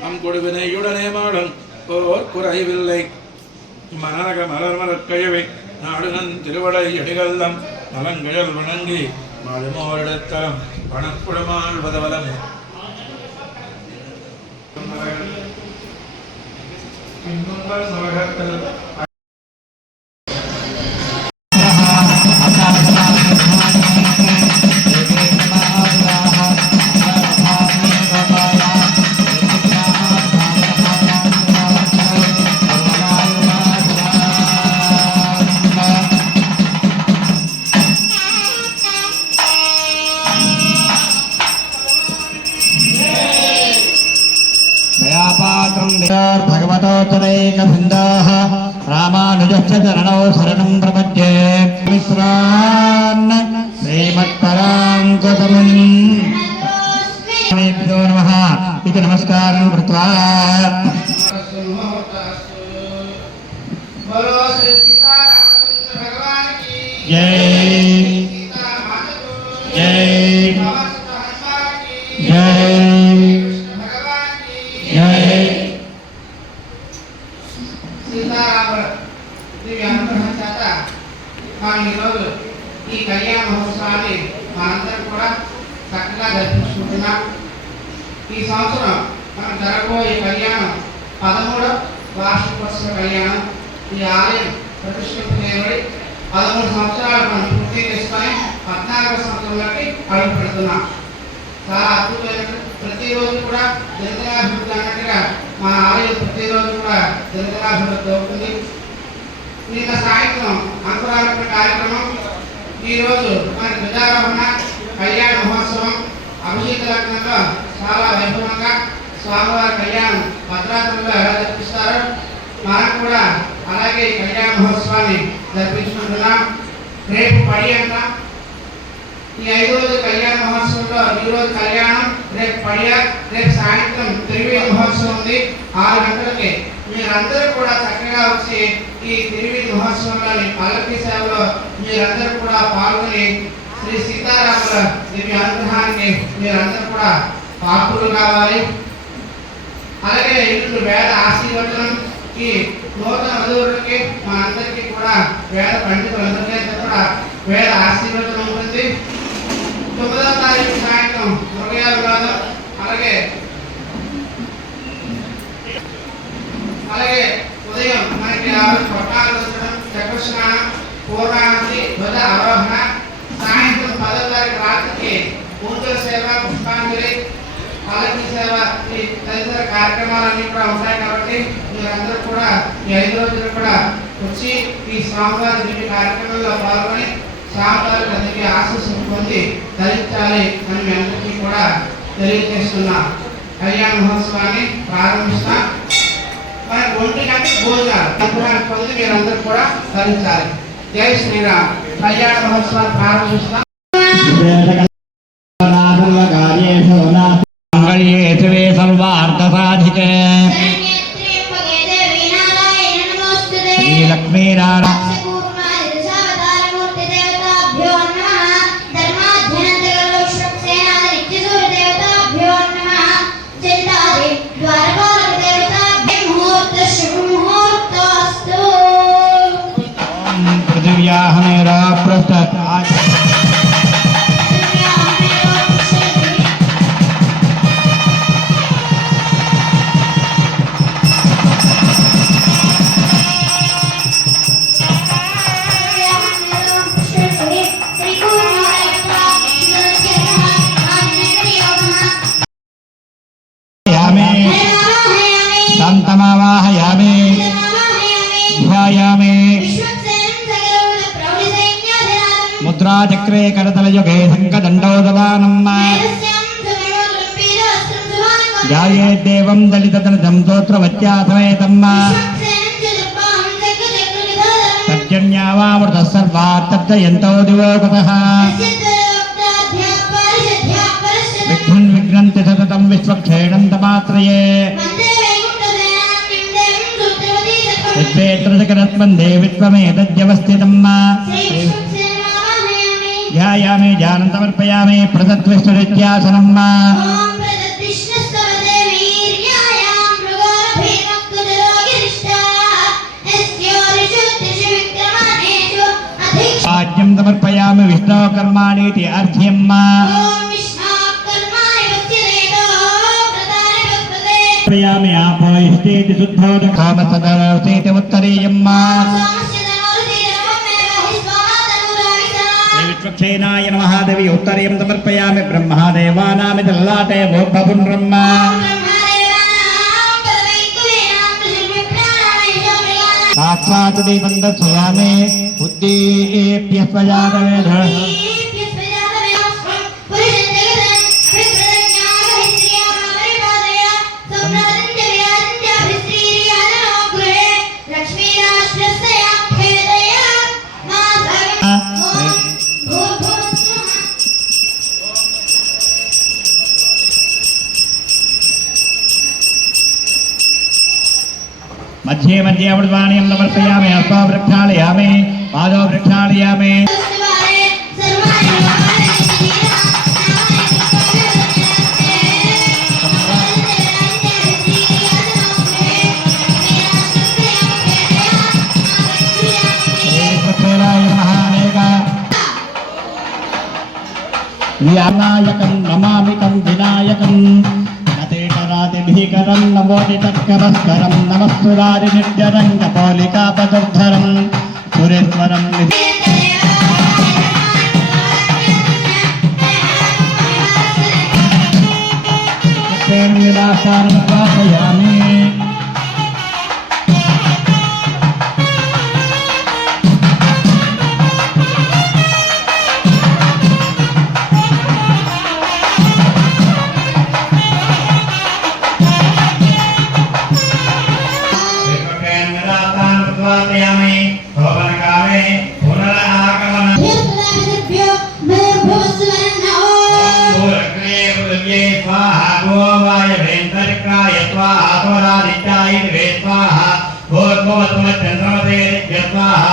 நம் கொடுவினையுடனே மாடும் ஓர் குறைவில்லை மானக மலர்மலர் கயவை நாடுகன் திருவடை அடிகள்தம் நலங்கழல் வணங்கி மாடுமோரிடத்தலம் பணக்குடமாள் வதவலமே भगवतोत्तरैकबिन्दाः रामानुजस्य चरणौ शरणं प्रपद्ये मित्रान् श्रीमत्पराङ्कुशमुनिभ्यो नमः इति नमस्कारं कृत्वा जय जय जय जय ఈ కళ్యాణ మహోత్సవాన్ని మనందరం కూడా చక్కగా దర్శించుకుంటున్నాం. ఈ సంవత్సరం మనం జరగబోయే కళ్యాణం 13వ వార్షికోత్సవ కళ్యాణం. ఈ ఆలయం ప్రతిష్ఠింపబడి 13 సంవత్సరాలు మనం పూర్తి చేసుకొని 14వ సంవత్సరంలోకి అడుగు పెడుతున్నాం. చాలా అద్భుతమైన ప్రతిరోజు కూడా దినదినాభివృద్ధి అన్నట్టుగా మన ఆలయం ప్రతిరోజు కూడా దినదినాభివృద్ధి అవుతుంది. నిన్న సాయంత్రం అంకురార్పణ కార్యక్రమం, ఈరోజు మన ధ్వజారోహణ, కళ్యాణ మహోత్సవం, అభిషేక లగ్నంలో చాలా వైభవంగా స్వామివారి కళ్యాణం భద్రాచలంలో ఎలా జరిపిస్తారో మనం కూడా అలాగే కళ్యాణ మహోత్సవాన్ని జరిపించుకుంటున్నాం. రేపు పడి అంటాం. ఈ 5 రోజుల కళ్యాణ మహోత్సవంలో ఈరోజు కళ్యాణం, రేపు పడియ, రేపు సాయంత్రం తిరువీధి మహోత్సవం ఉంది 6 గంటలకి. మీరందరూ కూడా చక్కగా వచ్చి ఈ తిరువీధి మహోత్సవంలోని పల్లకి సేవలో మీరందరూ కూడా పాల్గొని శ్రీ సీతారాముల దివ్య అనుగ్రహానికి మీరందరూ కూడా పాత్రులు కావాలి. అలాగే ఇటు వేద ఆశీర్వచనం, ఈ నూతన వధువులకి మనందరికీ కూడా వేద పండితులందరికీ కూడా వేద ఆశీర్వచనం ఉంటుంది. 9వ తారీఖు సాయంత్రం మృగయాలు, అలాగే ఉదయం మనకి పట్టాలు వచ్చడం, చక్రస్నానం, పూర్ణాహుతి, ధ్వజ ఆరోహణ, సాయంత్రం 10వ తారీఖు రాత్రికి పూజల సేవ, పుష్పాంజలి, పల్లకి సేవ, ఈ తదితర కార్యక్రమాలన్నీ కూడా ఉంటాయి. కాబట్టి మీరందరూ కూడా ఈ 5 రోజులు కూడా వచ్చి ఈ స్వామివారి దివ్య కార్యక్రమంలో పాల్గొని స్వామివారి దివ్య ఆశీస్సులు పొంది ధరించాలి అని మీ అందరికీ కూడా తెలియజేస్తున్నా. కళ్యాణ మహోత్సవాన్ని ప్రారంభిస్తాం. మరి 1 గంటకి భోజనాలు అనుగ్రహానికి పొంది మీరందరూ కూడా ధరించాలి. జై శ్రీరామ్. కళ్యాణ మహోత్సవాన్ని ప్రారంభిస్తాం. सर्वार्थसाधिके श्रीलक्ष्मीनारायण पृथिव्याहमेरा पृष्ठ संतमावाहयामि ध्यायामि मुद्राचक्रे करतलयुगे शङ्खदण्डोदवानम् ध्यायेद्देवं दलितदलितं स्तोत्रवत्यासमेतम् तर्जन्यावामृतः सर्वात् तर्जयन्तो दिवोगतः विघ्नं विघ्नन्ति सततं विश्वक्षेणन्तमात्रये विद्वेत्रजगरत्मन्दे विश्वमेतद्यवस्थितम् ध्यायामि जानन्तमर्पयामि प्रदद्विष्णुरित्यासनम् आज्ञं समर्पयामि विष्णो कर्माणीति अर्घ्यम् समर्पयामि आपो इष्टेति शुद्धोदकामसदरसेति उत्तरीयम् विश्वक्षेनाय नमः देवी उत्तरीयं समर्पयामि ब्रह्मदेवानामिति ललाटे भोग्भपुण्ड्रम् साक्षात् दीपं दर्शयामि उद्दीप्य स्वजातवेद मध्ये मध्ये अमृतवाणीं समर्पयामि हस्तो प्रक्षालयामि पादो प्रक्षालयामि विनायकं नमामि तं विनायकं भीकरं नमोदितस्करस्करं नमस्तुरारि निर्जरङ्गपोलिकापदुर्धरं सुरेश्वरं निराशानं प्रापयामि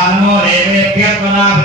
नमो देवेभ्यः पुनः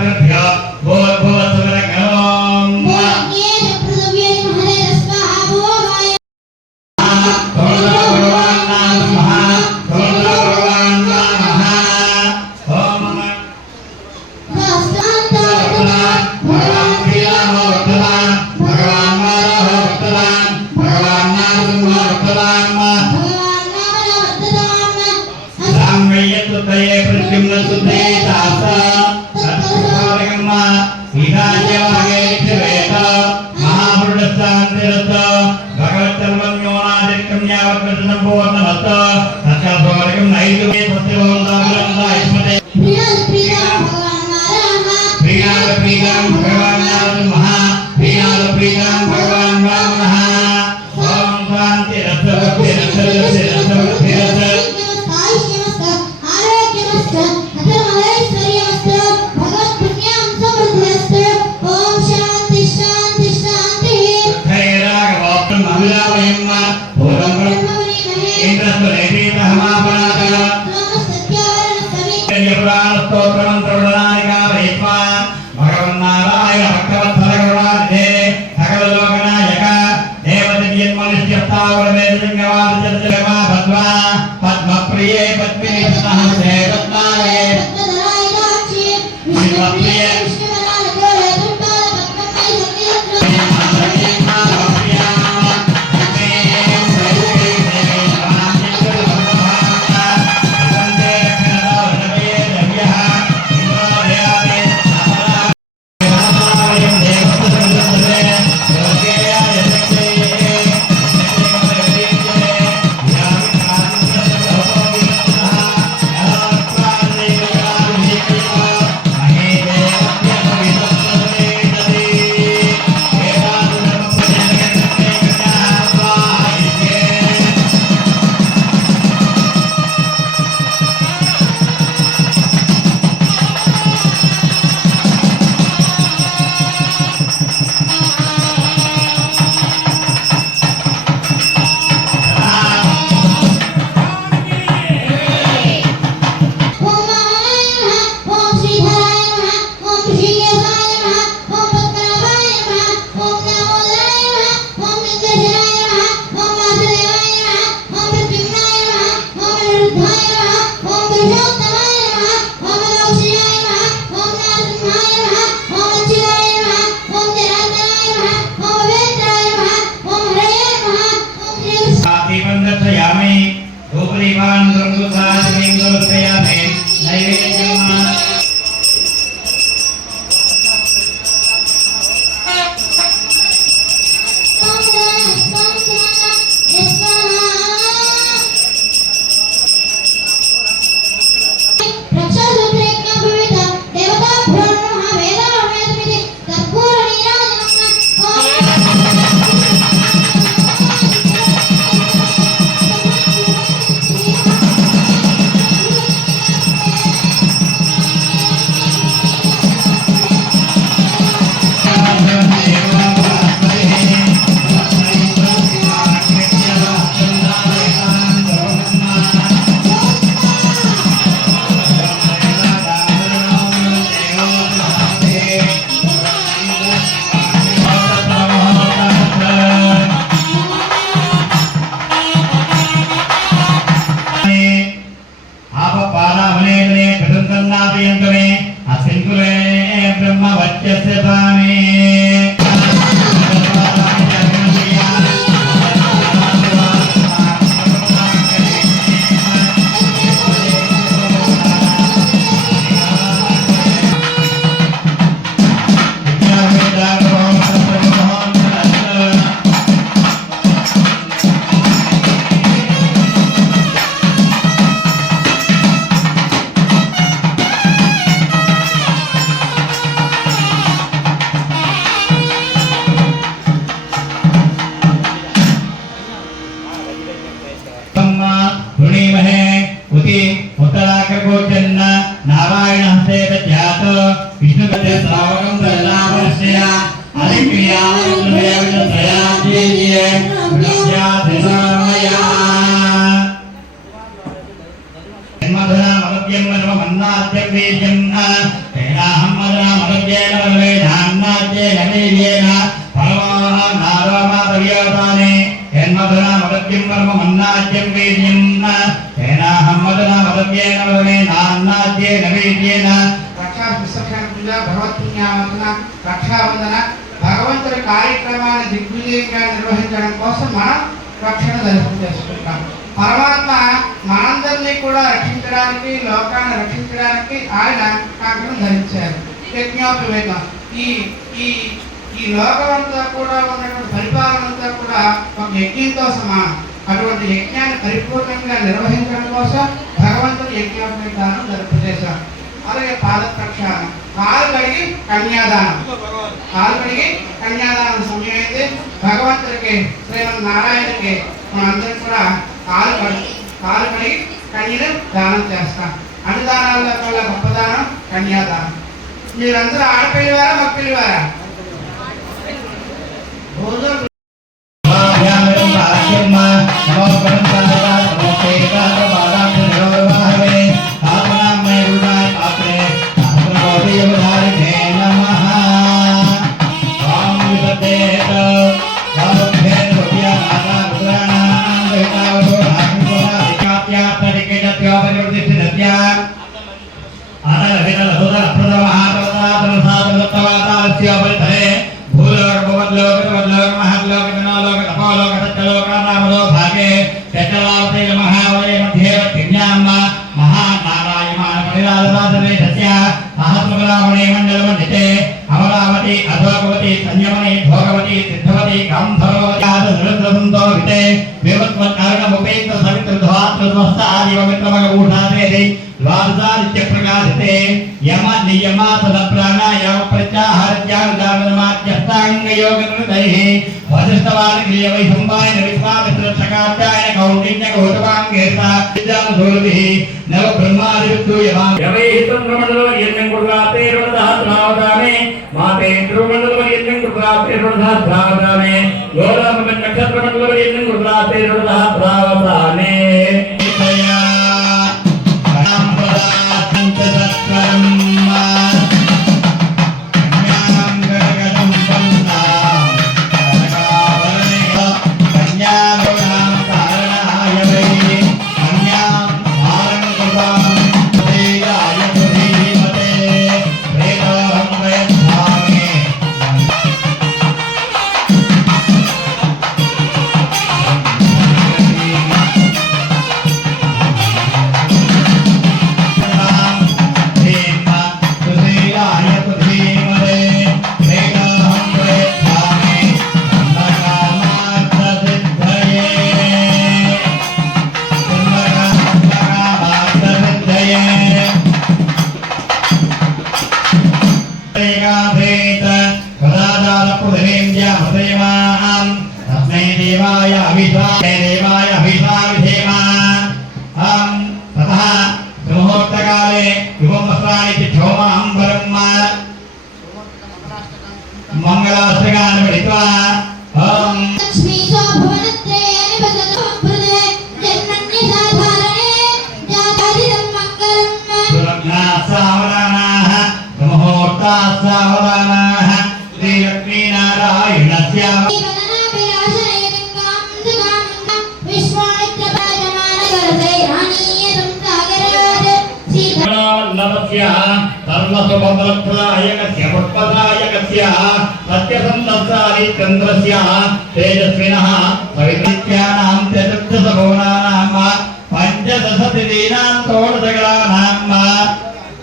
मत्यस्य स्वामी उत्तराखगोचन्न नारायण हस्ते जात विष्णुपते श्रावकं दलावर्ष्य अधिक्रिया प्रयाजीये विद्याधिसामया मधुरा मध्यम मनम मन्नाद्यं वीर्यं तेनाहं मधुरा मध्येन वल्ले धान्नाद्येन वीर्येण परमः नारामादव्योताने मधुरा मध्यम मनम मन्नाद्यं वीर्यं तेनाहं मधुरा मध्येन वल्ले धान्नाद्येन वीर्येण రక్షా విశ్వక్షణ పూజ భగవత్పుణ్యావతన రక్షాబంధన భగవంతుడి కార్యక్రమాన్ని దిగ్విజయంగా నిర్వహించడం కోసం మనం రక్షణ దర్శనం చేసుకుంటాం. పరమాత్మ మనందరినీ కూడా రక్షించడానికి లోకాన్ని రక్షించడానికి ఆయన కంకణం ధరించారు. యజ్ఞోపవేదం ఈ ఈ ఈ లోకమంతా కూడా ఉన్నటువంటి పరిపాలన అంతా కూడా ఒక యజ్ఞంతో సమానం. అటువంటి యజ్ఞాన్ని పరిపూర్ణంగా నిర్వహించడం కోసం భగవంతుడు యజ్ఞోపవేదానం జరుపుచేశారు. అలాగే పాద ప్రక్షాళన, కాలు కడిగి కన్యాదానం, కాలు కడిగి కన్యాదానం సమయం అయితే భగవంతుడికి శ్రీమన్నారాయణకి మనందరం కూడా కాలు కడిగి కన్యను దానం చేస్తాం. అన్ని దానాల్లో కల్లా గొప్ప దానం కన్యాదానం. మీరందరూ ఆడపిల్లివారా మగపిల్లివారా? రోజు अमरावती अधोगवती संयमनी भोगवती सिद्धवती गांधर्वती विवत्वत्कारणमुपेत सवितृध्वात्रध्वस्त आदिवमित्रमगूढादेहि द्वादशादित्य प्रकाशिते यम नियम तदप्राणायाम प्रत्याहारज्ञानदानमाध्यस्ताङ्गयोगनिर्दैः वसिष्ठवादिक्रियवैसम्बाय नविस्वामित्रक्षकात्याय कौण्डिन्य गौतमाङ्गेता विद्यामधूर्भिः नव ब्रह्मादिविद्यूयमां यवैहितं ब्रह्मणोर्यज्ञं कुर्वाते रुणधात्रावदाने मातेन्द्रोमण्डलवर्यज्ञं कुर्वाते रुणधात्रावदाने गोलामनक्षत्रमण्डलवर्यज्ञं कुर्वाते रुणधात्रावदाने सर्वस्वभद्रत्राय कस्य पुष्पदाय देवस्य सत्यसंदर्शादि चन्द्रस्य तेजस्विनः पवित्यानां चतुर्दशभुवनानां पञ्चदशतिदीनां षोडशकलानां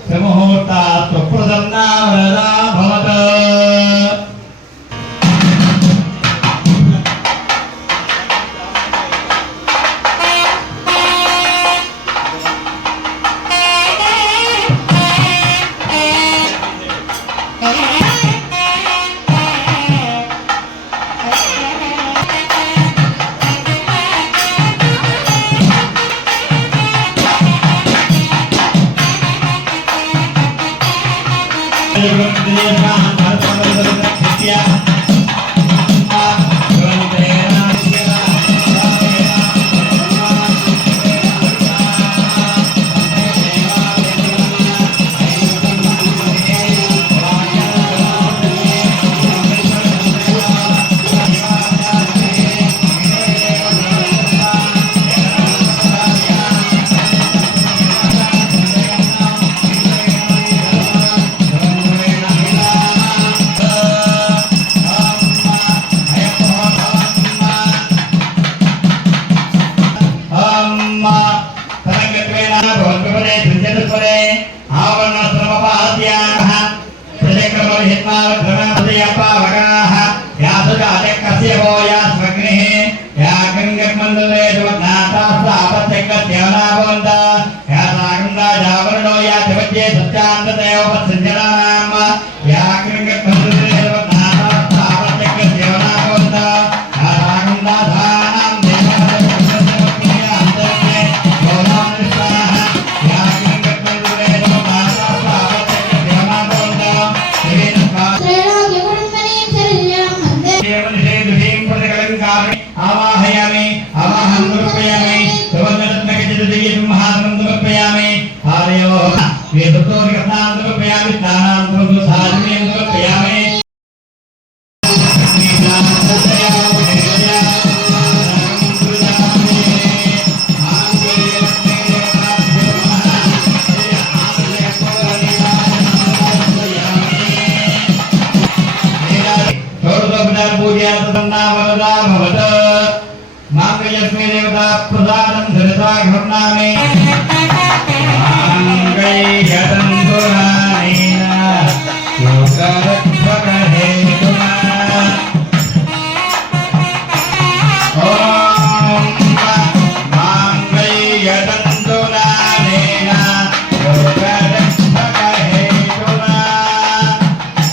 सुमुहूर्ता सुप्रसन्ना वरदा भवतु। आवाहयामि आवाहं समर्पयामि तवनरत्नकचितदीयं महात्मं समर्पयामि आर्यो वेदतोर्यतां समर्पयामि स्नानां समर्पयामि समर्पयामि मांगल्यस्मै देवता प्रसादं धरता घृणामि मांगल्यतन्तुनानेन लोकरक्षकहेतुना ॐ मांगल्यतन्तुनानेन लोकरक्षकहेतुना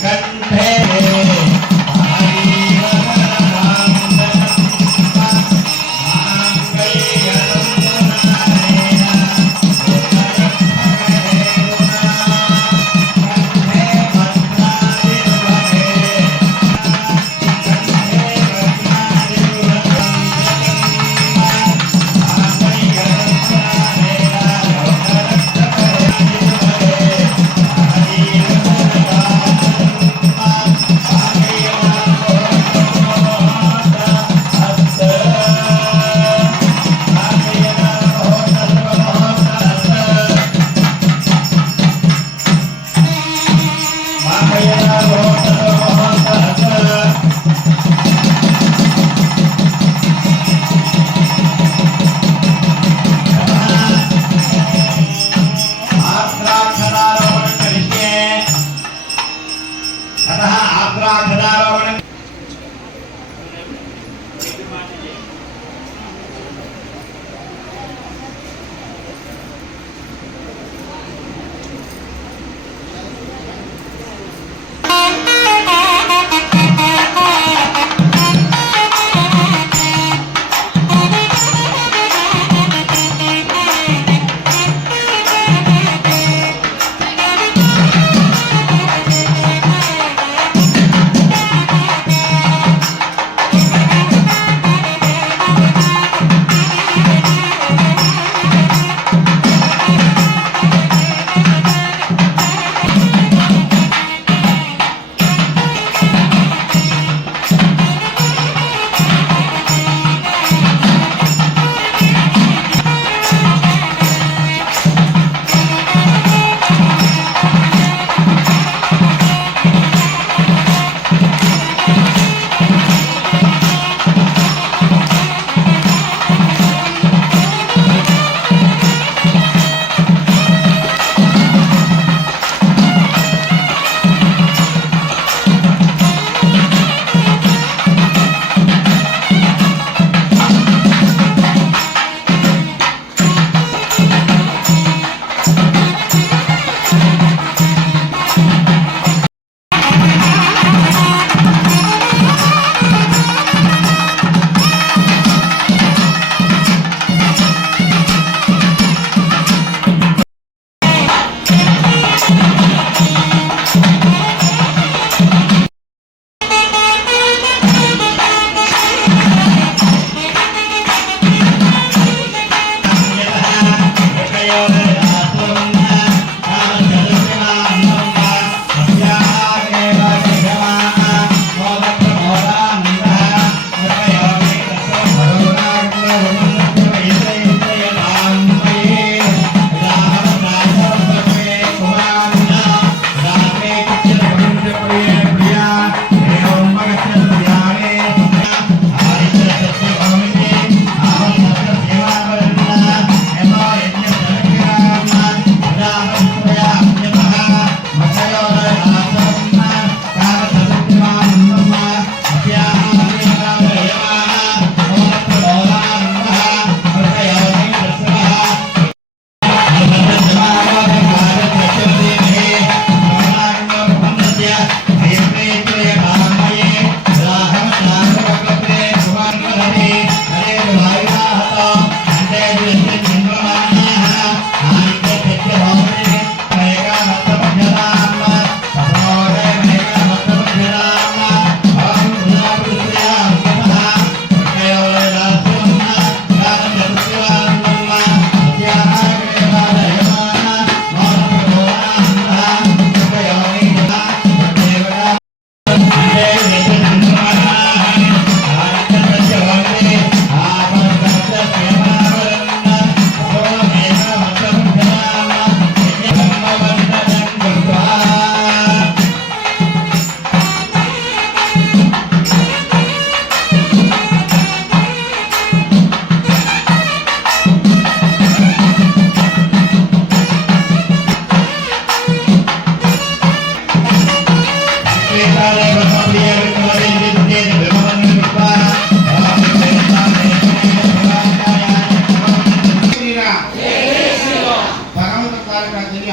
कंठे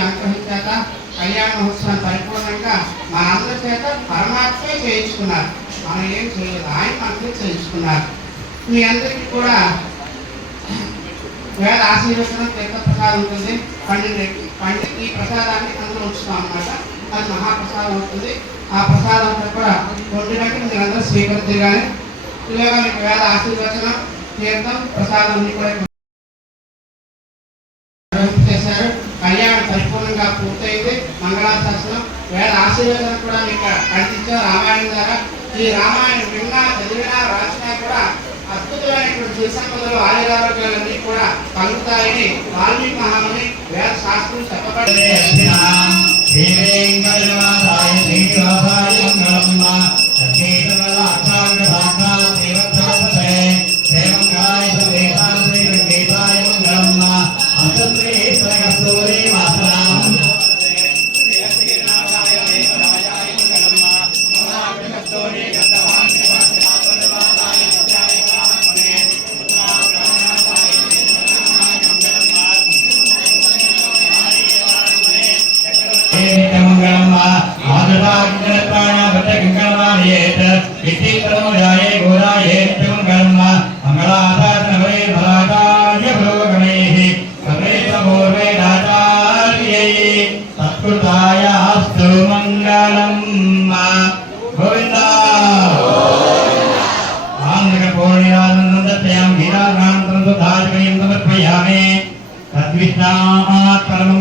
అనుగ్రహించాక కళ్యాణ మహోత్సవాన్ని పరిపూర్ణంగా మన అందరి చేత పరమాత్మే చేయించుకున్నారు. మనం ఏం చేయలేదు, ఆయన మనకే చేయించుకున్నారు. మీ అందరికీ కూడా వేద ఆశీర్వచనం తీర్థ ప్రసాదం ఉంటుంది. పండిత్ ఈ ప్రసాదాన్ని అందులో ఉంచుతాం అన్నమాట. అది మహాప్రసాదం ఉంటుంది. ఆ ప్రసాదం అంతా కూడా వండినట్టు మీరందరూ స్వీకరిస్తారు. కానీ ఇలాగా మీకు వేద ఆశీర్వచనం తీర్థం ప్రసాదం కూడా చేశారు. కళ్యాణం పరిపూర్ణంగా పూర్తయింది. మంగళాశాసనం వేద ఆశీర్వచనం కూడా మీకు అందించారు రామాయణం ద్వారా. ఈ రామాయణం విన్నా చదివినా రాసినా కూడా అద్భుతమైనటువంటి సుసంపదలు ఆయురారోగ్యాలన్నీ కూడా కలుగుతాయని వాల్మీకి మహాముని వేద శాస్త్రం చెప్పబడింది. तद्विष्णात् परमं